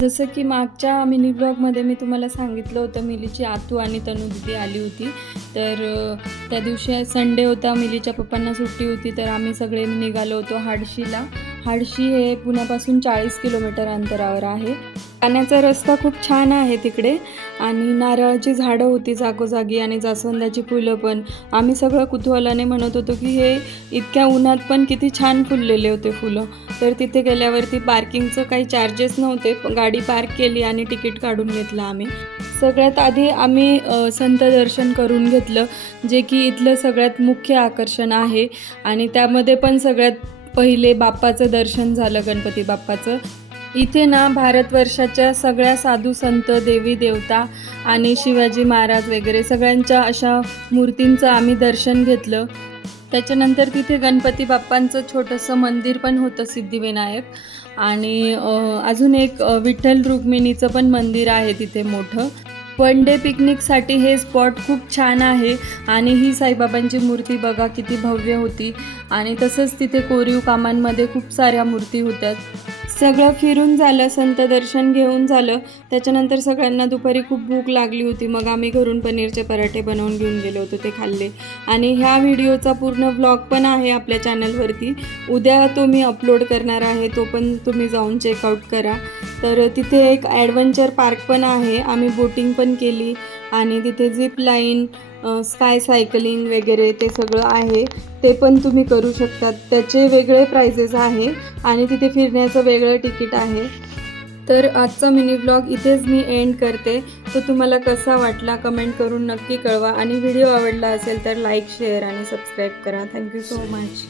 जसं की मागच्या मिनी ब्लॉगमध्ये मी तुम्हाला सांगितलं होतं, मिलीची आतू आणि तनू दीदी आली होती. तर त्या दिवशी संडे होता, मिलीच्या पप्पांना सुट्टी होती, तर आम्ही सगळे निघालो होतो हाडशीला. हाडशी हे पुण्यापासून 40 किलोमीटर अंतरावर आहे. जाण्याचा रस्ता खूप छान आहे तिकडे आणि नारळाची झाडं होती जागोजागी आणि जास्वंदाची फुलं पण. आम्ही सगळं कुतूहलाने म्हणत होतो की हे इतक्या उन्हात पण किती छान फुललेले होते फुलं. तर तिथे गेल्यावरती पार्किंगचं काही चार्जेस नव्हते, गाडी पार्क केली आणि तिकीट काढून घेतलं आम्ही. सगळ्यात आधी आम्ही संत दर्शन करून घेतलं, जे की इथलं सगळ्यात मुख्य आकर्षण आहे आणि त्यामध्ये पण सगळ्यात पहिले बाप्पाचं दर्शन झालं, गणपती बाप्पाचं. इथे ना भारतवर्षाच्या सगळ्या साधू संत, देवी देवता आणि शिवाजी महाराज वगैरे सगळ्यांच्या अशा मूर्तींचं आम्ही दर्शन घेतलं. त्याच्यानंतर तिथे गणपती बाप्पांचं छोटंसं मंदिर पण होतं, सिद्धिविनायक. आणि अजून एक विठ्ठल रुक्मिणीचं पण मंदिर आहे तिथे मोठं. वन डे पिकनिकसाठी हे स्पॉट खूप छान आहे. आणि ही साईबाबांची मूर्ती बघा किती भव्य होती. आणि तसंच तिथे कोरीव कामांमध्ये खूप साऱ्या मूर्ती होत्या. सगळं फिरून झालं, संत दर्शन घेऊन झालं. त्याच्यानंतर सगळ्यांना दुपारी खूप भूक लागली होती. मग आम्ही घरून पनीरचे पराठे बनवून घेऊन गेलो होतो, ते खाल्ले. आणि ह्या व्हिडिओचा पूर्ण व्लॉग पण आहे आपल्या चॅनलवरती. उद्या तो मी अपलोड करणार आहे, तो पण तुम्ही जाऊन चेकआउट करा. तर तिथे एक ॲडव्हेंचर पार्क पण आहे, आम्ही बोटिंग पण केली. आणि तिथे झिप लाईन, स्काय सायकलिंग वगैरे ते सगळं आहे, ते पण तुम्ही करू शकतात. त्याचे वेगळे प्राइजेस आहे आणि तिथे फिरण्याचं वेगळं तिकीट आहे. तर आजचा मिनी ब्लॉग इथेच मी एंड करते. तो तुम्हाला कसा वाटला कमेंट करून नक्की कळवा आणि व्हिडिओ आवडला असेल तर लाईक, शेअर आणि सबस्क्राईब करा. Thank you so much.